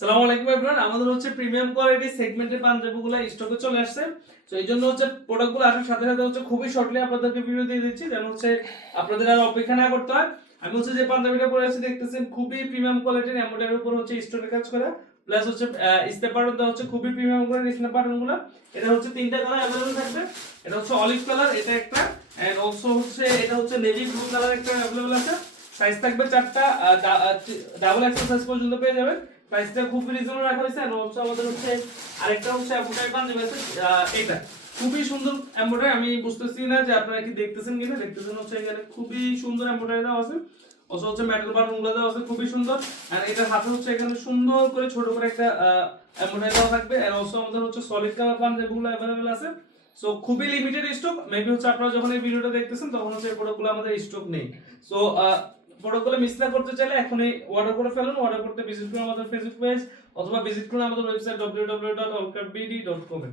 আসসালামু আলাইকুম এভরিওয়ান, আমাদের হচ্ছে প্রিমিয়াম কোয়ালিটি সেগমেন্টের পাঞ্জাবিগুলো স্টকে চলে আসছে। তো এই জন্য হচ্ছে প্রোডাক্টগুলো আসার সাথে সাথে হচ্ছে খুবই শর্টলি আপনাদেরকে ভিডিও দিয়ে দিচ্ছি, যেন হচ্ছে আপনাদের আর অপেক্ষা না করতে হয়। আমি হচ্ছে যে পাঞ্জাবিটা পরে আছি দেখতেছেন, খুবই প্রিমিয়াম কোয়ালিটির, এমব্রয়ডারির উপর হচ্ছে স্টোনের কাজ করা, প্লাস হচ্ছে স্টেপ বাটন দেওয়া হচ্ছে খুবই প্রিমিয়াম কোয়ালিটির স্টেপ বাটনগুলো। এটা হচ্ছে তিনটা কালার अवेलेबल থাকবে। এটা হচ্ছে অলিভ কালার, এটা একটা, এন্ড অলসো হচ্ছে এটা হচ্ছে নেভি ব্লু কালার একটা अवेलेबल আছে। সাইজ থাকবে চারটা, ডাবল এক্সেল সাইজ পর্যন্ত পেয়ে যাবেন। প্রাইসটা খুব রিজনেবল রাখা হয়েছে। আর অলসো আমাদের হচ্ছে আরেকটা হচ্ছে এমব্রয়ডারি পাঞ্জাবি আছে, এটা খুবই সুন্দর এমব্রয়ডারি। আমি বুঝতেছি না যে আপনারা কি দেখতেছেন কিনা, দেখতেছেন হচ্ছে এখানে খুবই সুন্দর এমব্রয়ডারি দেওয়া আছে। অলসো হচ্ছে মেটাল বাটনগুলো দেওয়া আছে খুবই সুন্দর। আর এটার হাতে হচ্ছে এখানে সুন্দর করে ছোট করে একটা এমব্রয়ডারি দেওয়া থাকবে। আর অলসো আমাদের হচ্ছে সলিড কালার পাঞ্জাবিগুলো अवेलेबल আছে। সো খুবই লিমিটেড স্টক। মেবি হচ্ছে আপনারা যখন এই ভিডিওটা দেখতেছেন তখন হচ্ছে এই প্রোডাক্টগুলো আমাদের স্টক নেই। সো প্রোডাক্টগুলো মিস না করতে চাইলে এখনই অর্ডার করে ফেলুন। অর্ডার করতে ভিজিট করুন আমাদের ফেসবুক পেজ অথবা ভিজিট করুন আমাদের ওয়েবসাইট www.olcardbd.com এ।